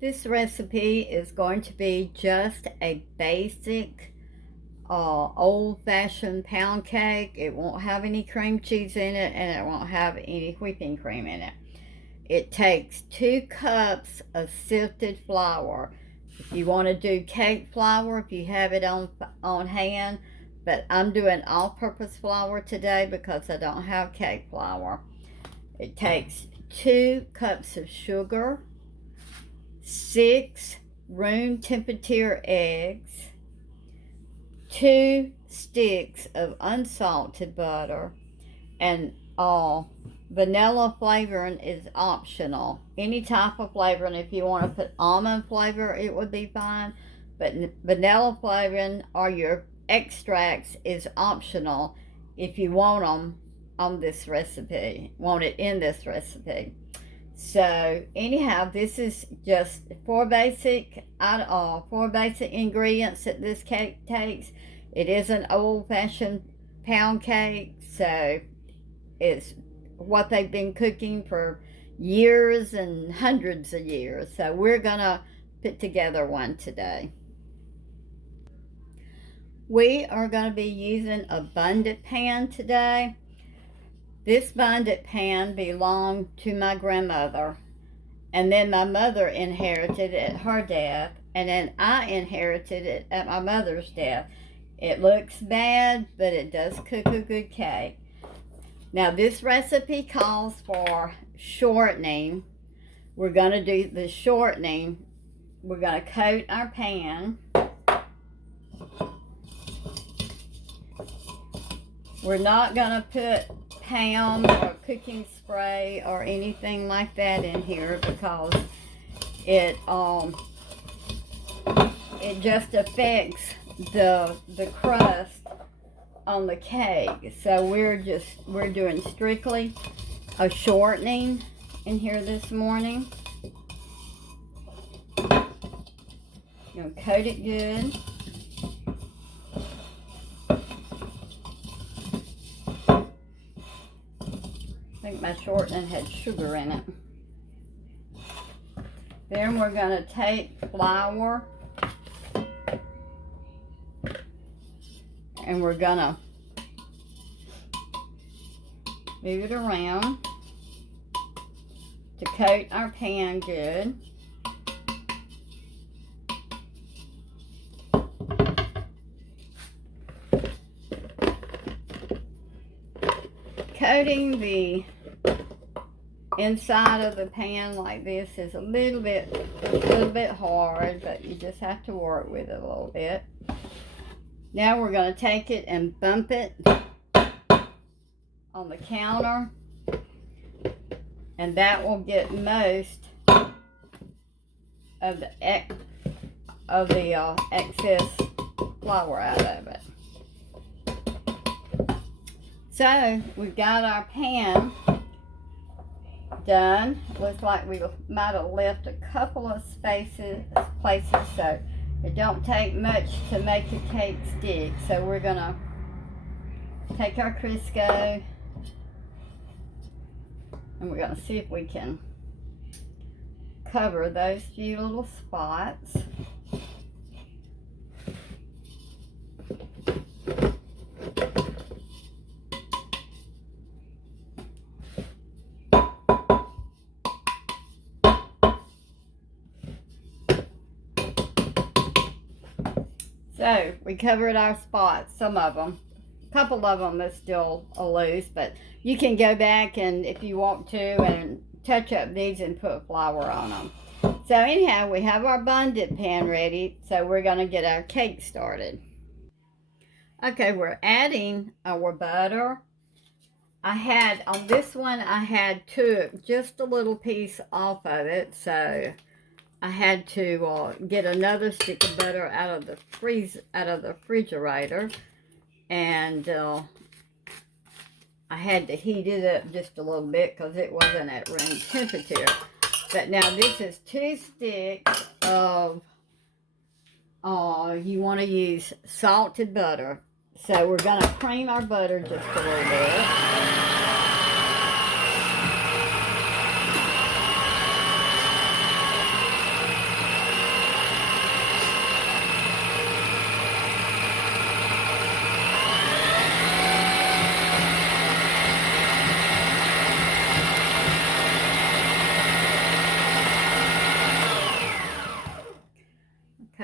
This recipe is going to be just a basic old-fashioned pound cake. It won't have any cream cheese in it, and it won't have any whipping cream in it. It takes 2 cups of sifted flour. If you want to do cake flour, if you have it on hand, but I'm doing all-purpose flour today because I don't have cake flour. It takes 2 cups of sugar, 6 room temperature eggs, 2 sticks of unsalted butter, and vanilla flavoring is optional. Any type of flavoring. If you want to put almond flavor, it would be fine, but vanilla flavoring or your extracts is optional if you want them on this recipe, want it in this recipe. So anyhow, this is just 4 basic ingredients that this cake takes. It is an old-fashioned pound cake, so it's what they've been cooking for years and hundreds of years. So we're gonna put together one today. We are going to be using a bundt pan today. This bundt pan belonged to my grandmother, and then my mother inherited it at her death, and then I inherited it at my mother's death. It looks bad, but it does cook a good cake. Now this recipe calls for shortening. We're going to do the shortening. We're going to coat our pan. We're not going to put pound or cooking spray or anything like that in here because it just affects the crust on the cake. So we're doing strictly a shortening in here this morning. Gonna coat it good. I think my shortening had sugar in it. Then we're going to take flour and we're going to move it around to coat our pan good. Coating the inside of the pan like this is a little bit hard, but you just have to work with it a little bit. Now we're going to take it and bump it on the counter, and that will get most of the excess flour out of it. So we've got our pan done. Looks like we might have left a couple of places, so it don't take much to make a cake stick. So we're gonna take our Crisco and we're gonna see if we can cover those few little spots. So we covered our spots, some of them. A couple of them is still loose, but you can go back and if you want to and touch up these and put flour on them. So anyhow, we have our bundt pan ready, so we're going to get our cake started. Okay, we're adding our butter. On this one, I had just a little piece off of it, so I had to get another stick of butter out of the refrigerator, and I had to heat it up just a little bit because it wasn't at room temperature. But now this is 2 sticks of you want to use salted butter. So we're going to cream our butter just a little bit.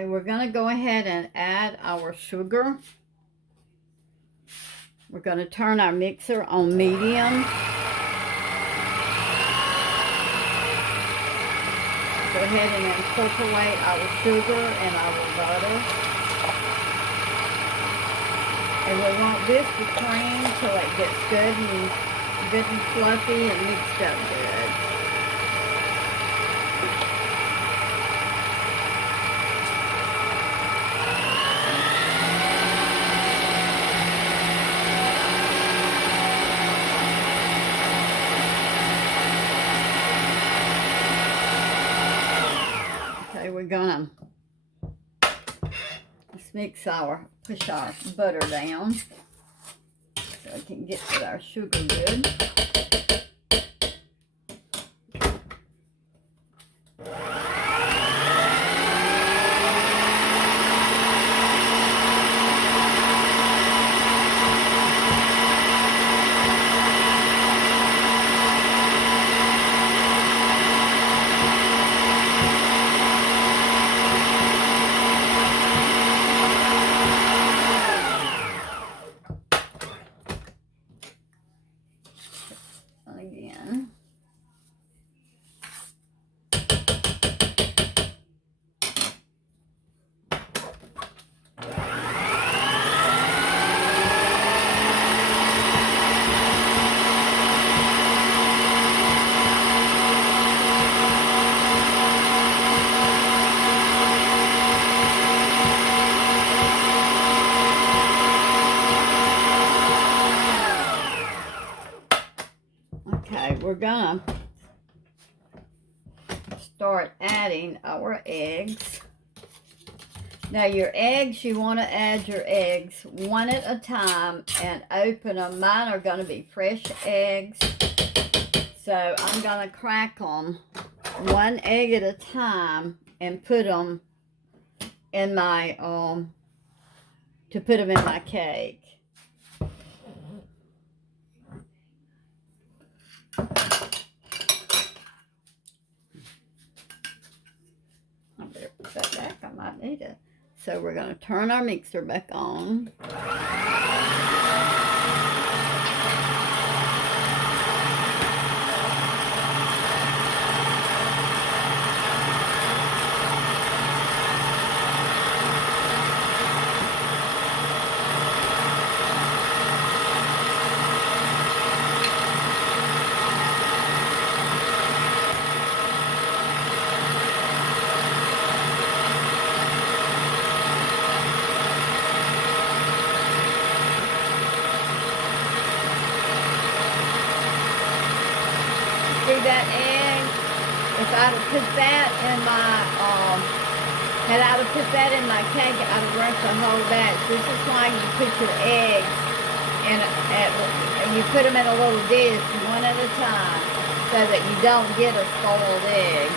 Okay, we're going to go ahead and add our sugar. We're going to turn our mixer on medium. Go ahead and incorporate our sugar and our butter. And we want this to cream till it gets good and fluffy and mixed up good. Okay, we're gonna push our butter down so we can get to our sugar good. Again. Okay, we're gonna start adding our eggs. Now your eggs, you want to add your eggs one at a time and open them. Mine are going to be fresh eggs, so I'm going to crack them one egg at a time and put them in my to put them in my cake. I better put that back. I might need it. So we're going to turn our mixer back on. That egg, if I'd have put that in my, had I put that in my cake, I'd have burnt the whole batch. This is why you put your eggs in, and you put them in a little dish one at a time so that you don't get a spoiled egg.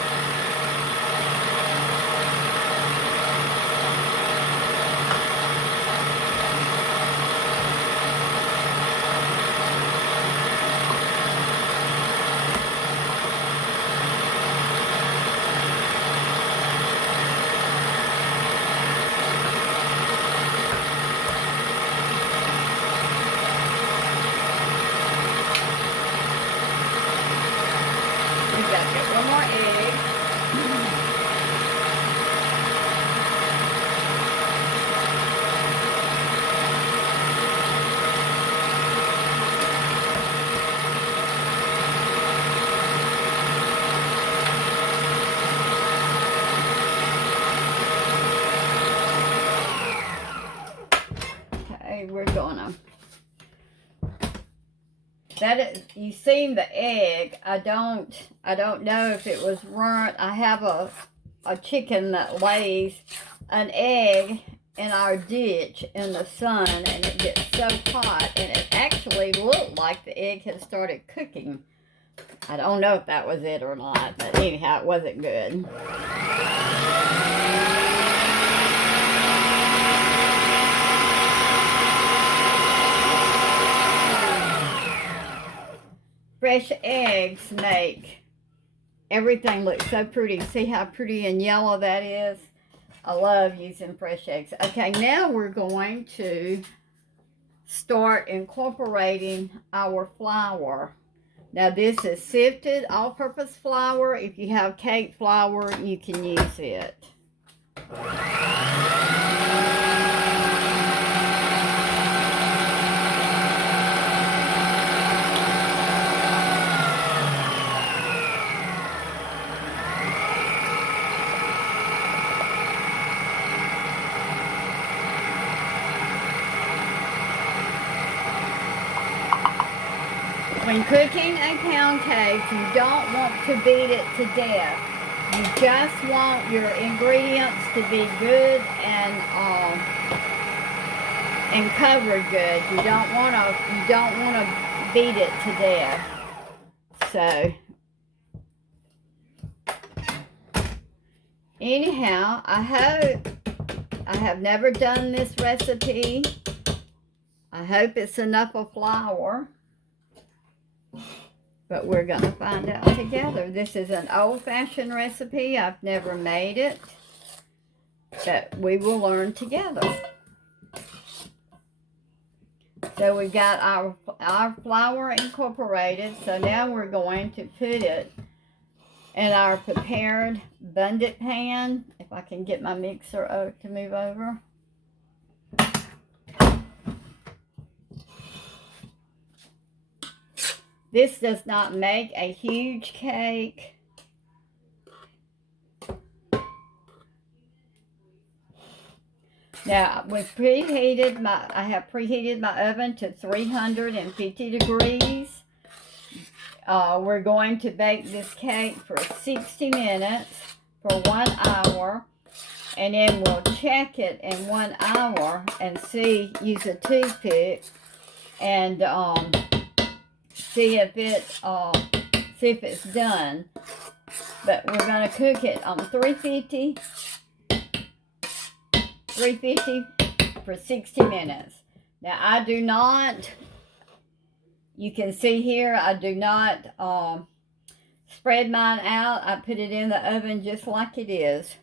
One more egg. Okay, we're gonna. That is, you seen the egg. I don't know if it was burnt. I have a chicken that lays an egg in our ditch in the sun, and it gets so hot, and it actually looked like the egg had started cooking. I don't know if that was it or not, but anyhow, it wasn't good. Fresh eggs make everything look so pretty. See how pretty and yellow that is? I love using fresh eggs. Okay, now we're going to start incorporating our flour. Now this is sifted all-purpose flour. If you have cake flour, you can use it. When cooking a pound cake, you don't want to beat it to death. You just want your ingredients to be good and covered good. You don't want to beat it to death. So anyhow, I have never done this recipe. I hope it's enough of flour. But we're going to find out together. This is an old-fashioned recipe. I've never made it. But we will learn together. So we've got our flour incorporated. So now we're going to put it in our prepared abundant pan. If I can get my mixer to move over. This does not make a huge cake. Now, I have preheated my oven to 350 degrees. We're going to bake this cake for 60 minutes for 1 hour. And then we'll check it in 1 hour and use a toothpick and see if it's done. But we're going to cook it on 350 for 60 minutes. Now I do not, you can see here, I do not spread mine out. I put it in the oven just like it is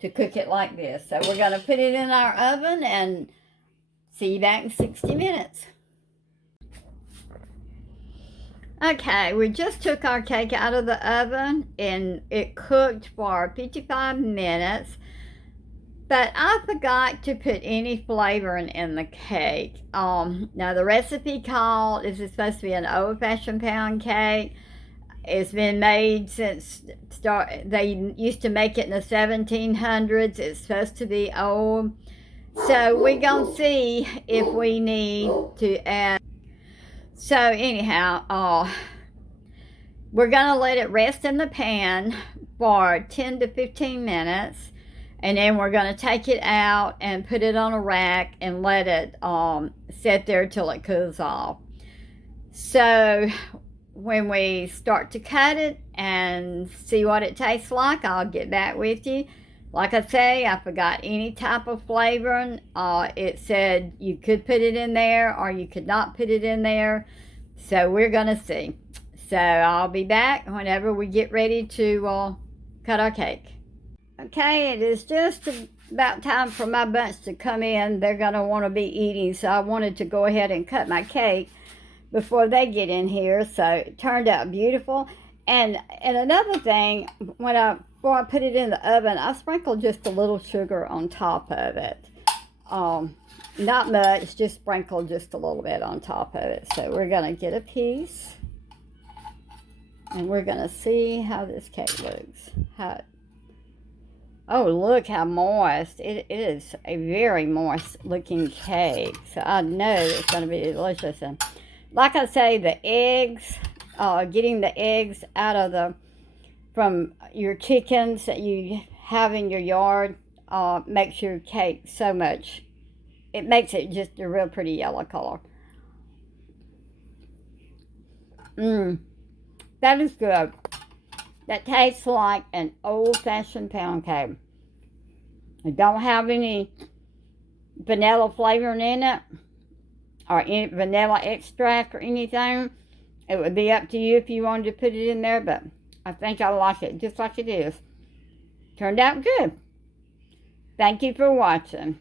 to cook it like this. So we're going to put it in our oven and see you back in 60 minutes. Okay, we just took our cake out of the oven and it cooked for 55 minutes. But I forgot to put any flavoring in the cake. Now the recipe this is supposed to be an old-fashioned pound cake. It's been made since they used to make it in the 1700s. It's supposed to be old. So we're going to see if we need to add. So anyhow, we're going to let it rest in the pan for 10 to 15 minutes. And then we're going to take it out and put it on a rack and let it sit there till it cools off. So when we start to cut it and see what it tastes like, I'll get back with you. Like I say, I forgot any type of flavoring. It said you could put it in there or you could not put it in there. So we're going to see. So I'll be back whenever we get ready to cut our cake. Okay, it is just about time for my bunch to come in. They're going to want to be eating, so I wanted to go ahead and cut my cake before they get in here. So it turned out beautiful. And another thing, before I put it in the oven, I sprinkled just a little sugar on top of it. Not much, just sprinkled just a little bit on top of it. So we're going to get a piece. And we're going to see how this cake looks. Oh, look how moist. It is a very moist looking cake. So I know it's going to be delicious. And like I say, the eggs, getting the eggs out from your chickens that you have in your yard makes your cake so much. It makes it just a real pretty yellow color. That is good. That tastes like an old-fashioned pound cake. It don't have any vanilla flavoring in it or any vanilla extract or anything. It would be up to you if you wanted to put it in there, but I think I like it just like it is. Turned out good. Thank you for watching.